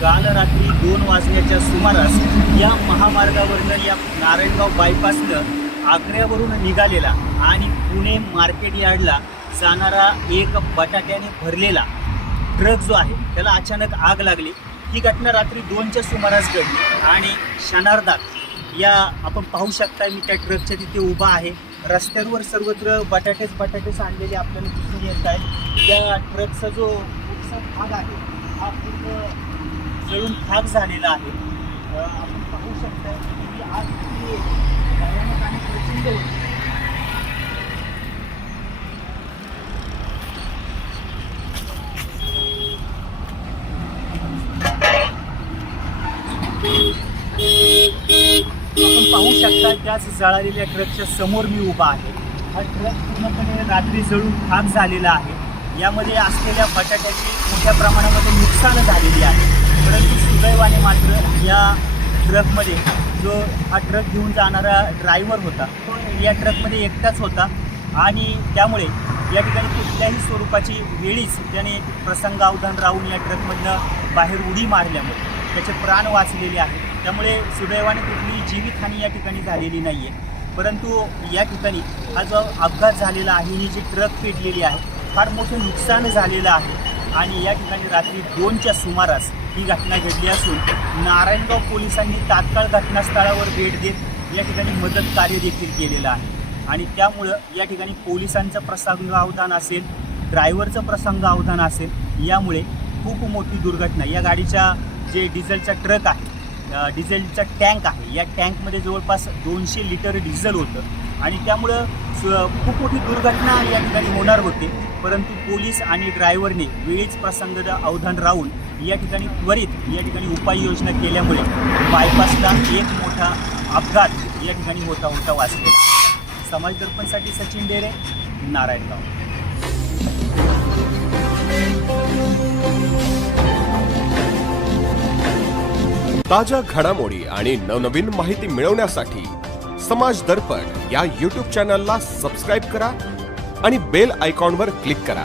काल रात्री 2 वाजण्याच्या सुमारास या महामार्गावरनं या नारायणगाव बायपासनं आग्र्यावरून निघालेला आणि पुणे मार्केट यार्डला जाणारा एक बटाट्याने भरलेला ट्रक जो आहे त्याला अचानक आग लागली। ही घटना रात्री 2च्या सुमारास घडली आणि क्षणार्धात या आपण पाहू शकता मी त्या ट्रकच्या तिथे उभा आहे। रस्त्यावर सर्वत्र बटाटेच आणलेले आपल्याला दिसून येत आहेत। त्या ट्रकचा जो पुढचा भाग आहे हा पूर्ण जळून खाक झालेला आहे। आपण पाहू शकता की आग किती भयानक आणि प्रचंड होती। आपण पाहू शकता त्याच जळालेल्या ट्रकच्या समोर मी उभा आहे। हा ट्रक पूर्णपणे रात्री जळून खाक झालेला आहे। यामध्ये असलेल्या बटाट्याची मोठ्या प्रमाणामध्ये नुकसान झालेली आहे। परंतु सुदैवाने मात्र या ट्रकमध्ये जो हा ट्रक घेऊन जाणारा ड्रायव्हर होता तो या ट्रकमध्ये एकटाच होता आणि त्यामुळे या ठिकाणी कुठल्याही स्वरूपाची वेळीच त्याने प्रसंगावधान राहून या ट्रकमधनं बाहेर उडी मारल्यामुळे त्याचे प्राण वाचलेले आहेत। त्यामुळे सुदैवाने कुठलीही जीवितहानी या ठिकाणी झालेली नाही आहे। परंतु या ठिकाणी हा जो अपघात झालेला आहे ही जी ट्रक पेटलेली आहे फार मोठं नुकसान झालेलं आहे आणि या ठिकाणी रात्री 2च्या सुमारास ही घटना घडली असून नारायणगाव पोलिसांनी तात्काळ घटनास्थळावर भेट देत या ठिकाणी मदत कार्य देखील केलेलं आहे आणि त्यामुळं या ठिकाणी पोलिसांचं प्रसंगावधान असेल, ड्रायव्हरचं प्रसंगावधान असेल, यामुळे खूप मोठी दुर्घटना या गाडीच्या जे डिझेलचा ट्रक आहे डिझेलचा टँक आहे या टँकमध्ये जवळपास 200 लिटर डिझेल होतं आणि त्यामुळं खूप मोठी दुर्घटना या ठिकाणी होणार होते। परंतु पोलीस आणि ड्रायव्हरने वेळीच प्रसंग अवधान राहून या ठिकाणी त्वरित या ठिकाणी उपाययोजना केल्यामुळे बायपासला एक मोठा अपघात या ठिकाणी होता वाचलेला। समाज दर्पणसाठी सचिन डेरे, नारायणगाव। ताज्या घडामोडी आणि नवनवीन माहिती मिळवण्यासाठी समाज दर्पण या YouTube चॅनलला सबस्क्राइब करा आणि बेल आयकॉनवर क्लिक करा।